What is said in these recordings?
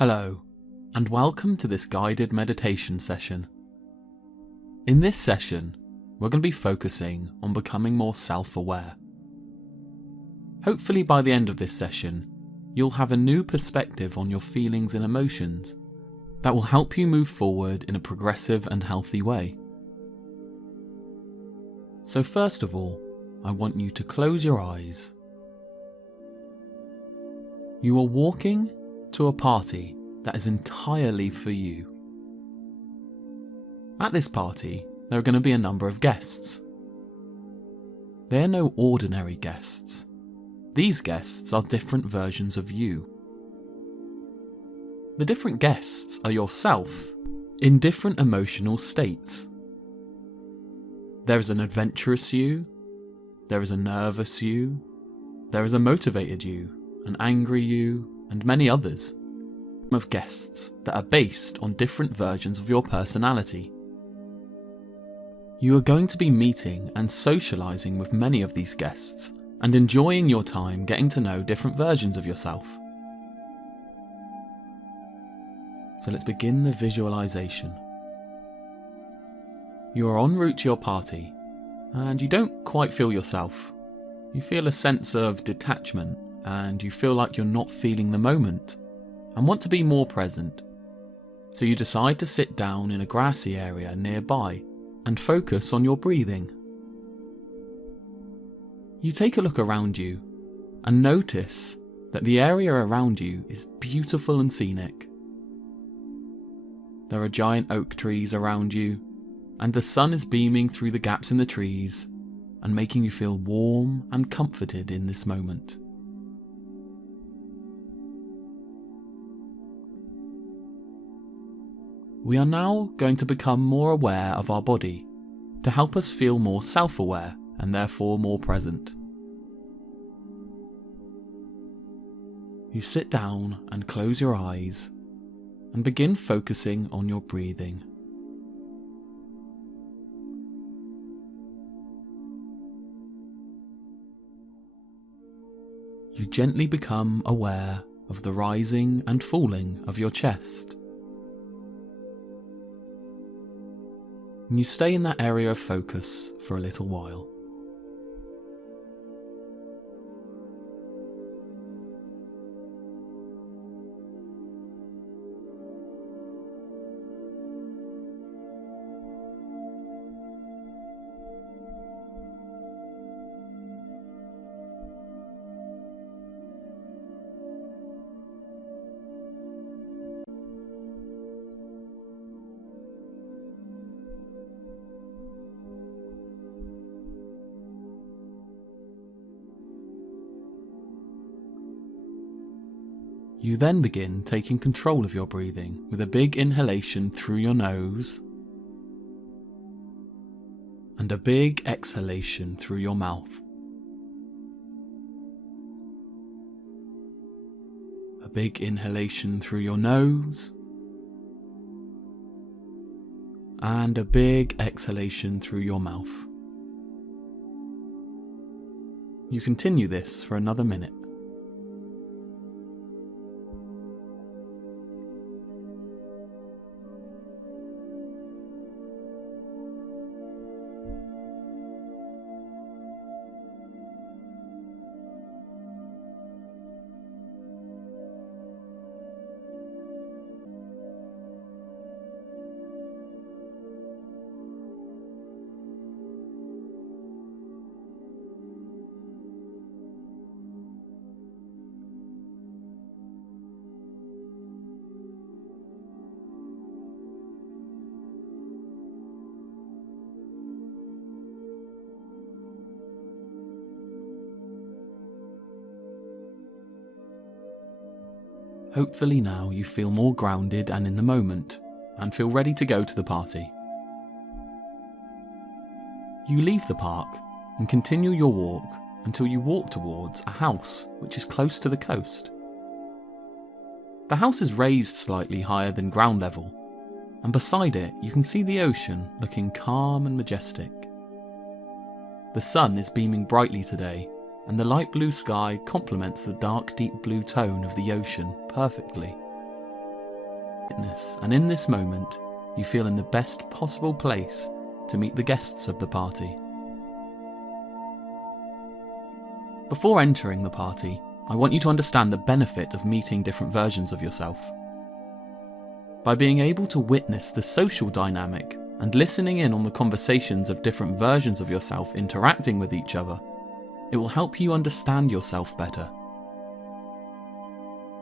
Hello, and welcome to this guided meditation session. In this session, we're going to be focusing on becoming more self-aware. Hopefully by the end of this session, you'll have a new perspective on your feelings and emotions that will help you move forward in a progressive and healthy way. So first of all, I want you to close your eyes. You are walking to a party that is entirely for you. At this party, there are going to be a number of guests. They are no ordinary guests. These guests are different versions of you. The different guests are yourself in different emotional states. There is an adventurous you, there is a nervous you, there is a motivated you, an angry you, and many others of guests that are based on different versions of your personality. You are going to be meeting and socializing with many of these guests and enjoying your time getting to know different versions of yourself. So let's begin the visualization. You are en route to your party and you don't quite feel yourself. You feel a sense of detachment and you feel like you're not feeling the moment and want to be more present. So you decide to sit down in a grassy area nearby and focus on your breathing. You take a look around you and notice that the area around you is beautiful and scenic. There are giant oak trees around you, and the sun is beaming through the gaps in the trees and making you feel warm and comforted in this moment. We are now going to become more aware of our body to help us feel more self-aware and therefore more present. You sit down and close your eyes and begin focusing on your breathing. You gently become aware of the rising and falling of your chest. And you stay in that area of focus for a little while. You then begin taking control of your breathing with a big inhalation through your nose and a big exhalation through your mouth. A big inhalation through your nose and a big exhalation through your mouth. You continue this for another minute. Hopefully now you feel more grounded and in the moment, and feel ready to go to the party. You leave the park and continue your walk until you walk towards a house which is close to the coast. The house is raised slightly higher than ground level, and beside it you can see the ocean looking calm and majestic. The sun is beaming brightly today, and the light blue sky complements the dark deep blue tone of the ocean perfectly. witness, and in this moment, you feel in the best possible place to meet the guests of the party. Before entering the party, I want you to understand the benefit of meeting different versions of yourself. By being able to witness the social dynamic and listening in on the conversations of different versions of yourself interacting with each other, it will help you understand yourself better.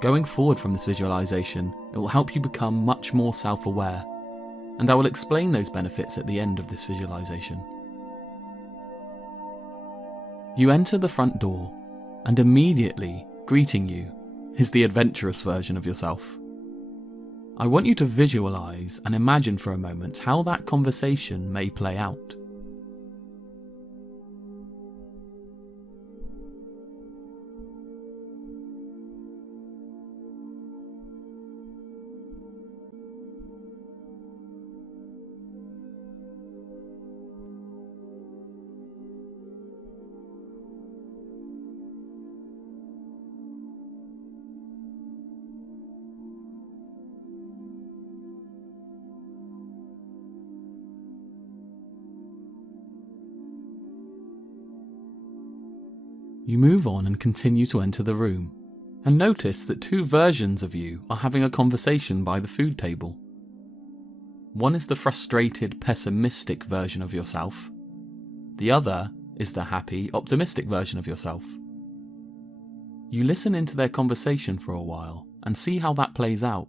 Going forward from this visualization, it will help you become much more self-aware, and I will explain those benefits at the end of this visualization. You enter the front door, and immediately, greeting you, is the adventurous version of yourself. I want you to visualize and imagine for a moment how that conversation may play out. You move on and continue to enter the room, and notice that two versions of you are having a conversation by the food table. One is the frustrated, pessimistic version of yourself. The other is the happy, optimistic version of yourself. You listen into their conversation for a while and see how that plays out.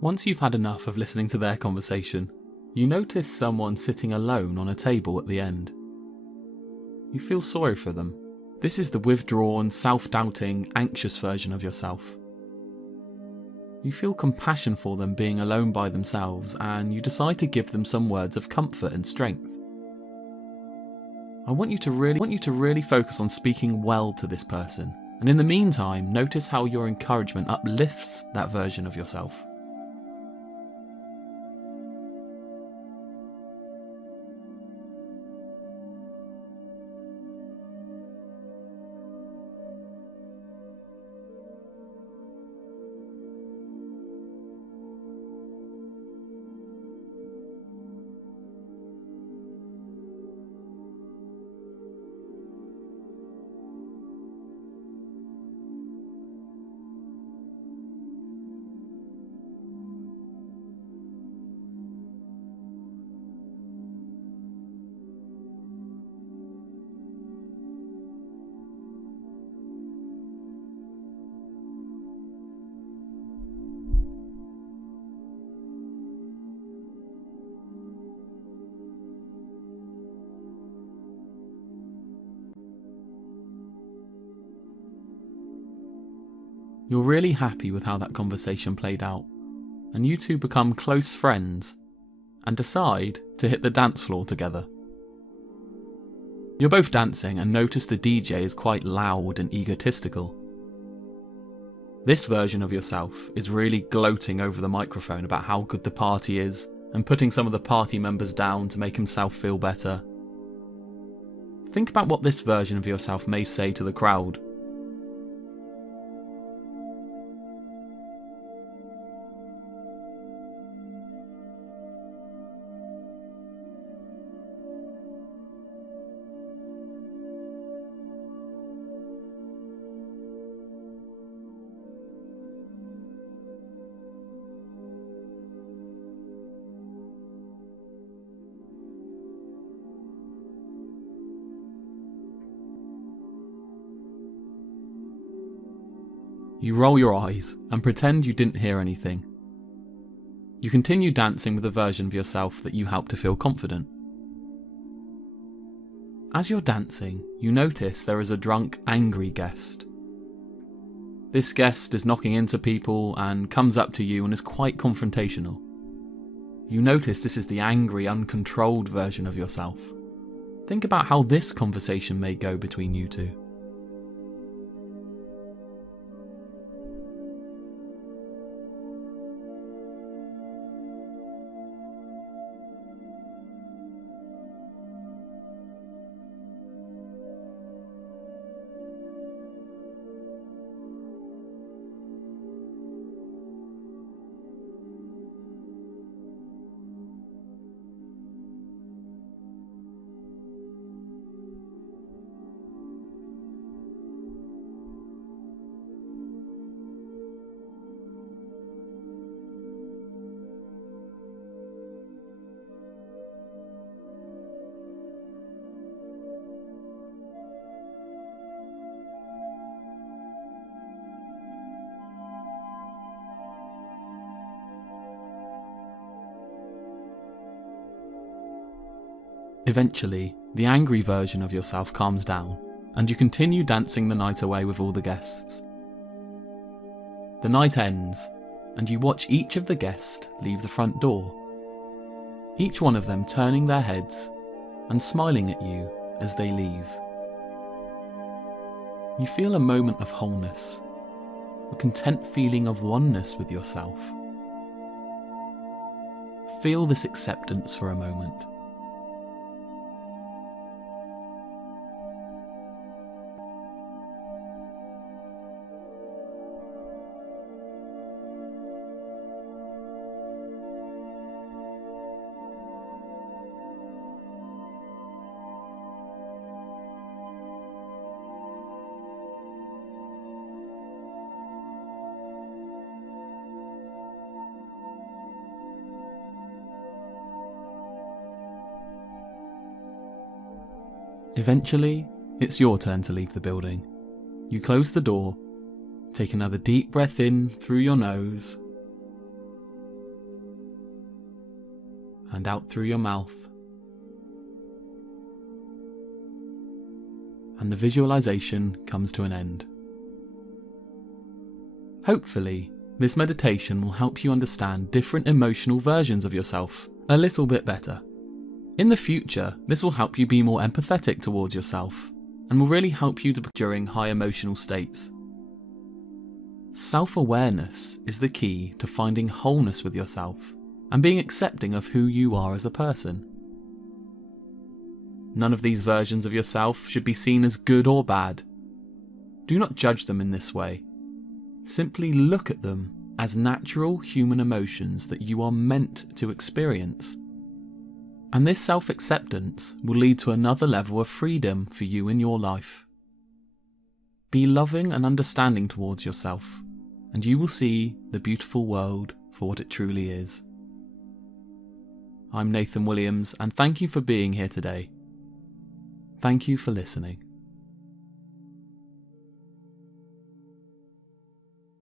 Once you've had enough of listening to their conversation, you notice someone sitting alone on a table at the end. You feel sorry for them. This is the withdrawn, self-doubting, anxious version of yourself. You feel compassion for them being alone by themselves, and you decide to give them some words of comfort and strength. I want you to really focus on speaking well to this person, and in the meantime, notice how your encouragement uplifts that version of yourself. You're really happy with how that conversation played out, and you two become close friends and decide to hit the dance floor together. You're both dancing and notice the DJ is quite loud and egotistical. This version of yourself is really gloating over the microphone about how good the party is and putting some of the party members down to make himself feel better. Think about what this version of yourself may say to the crowd. You roll your eyes and pretend you didn't hear anything. You continue dancing with the version of yourself that you help to feel confident. As you're dancing, you notice there is a drunk, angry guest. This guest is knocking into people and comes up to you and is quite confrontational. You notice this is the angry, uncontrolled version of yourself. Think about how this conversation may go between you two. Eventually, the angry version of yourself calms down, and you continue dancing the night away with all the guests. The night ends, and you watch each of the guests leave the front door, each one of them turning their heads and smiling at you as they leave. You feel a moment of wholeness, a content feeling of oneness with yourself. Feel this acceptance for a moment. Eventually, it's your turn to leave the building. You close the door, take another deep breath in through your nose, and out through your mouth. And the visualization comes to an end. Hopefully, this meditation will help you understand different emotional versions of yourself a little bit better. In the future, this will help you be more empathetic towards yourself and will really help you during high emotional states. Self-awareness is the key to finding wholeness with yourself and being accepting of who you are as a person. None of these versions of yourself should be seen as good or bad. Do not judge them in this way. Simply look at them as natural human emotions that you are meant to experience. And this self-acceptance will lead to another level of freedom for you in your life. Be loving and understanding towards yourself, and you will see the beautiful world for what it truly is. I'm Nathan Williams, and thank you for being here today. Thank you for listening.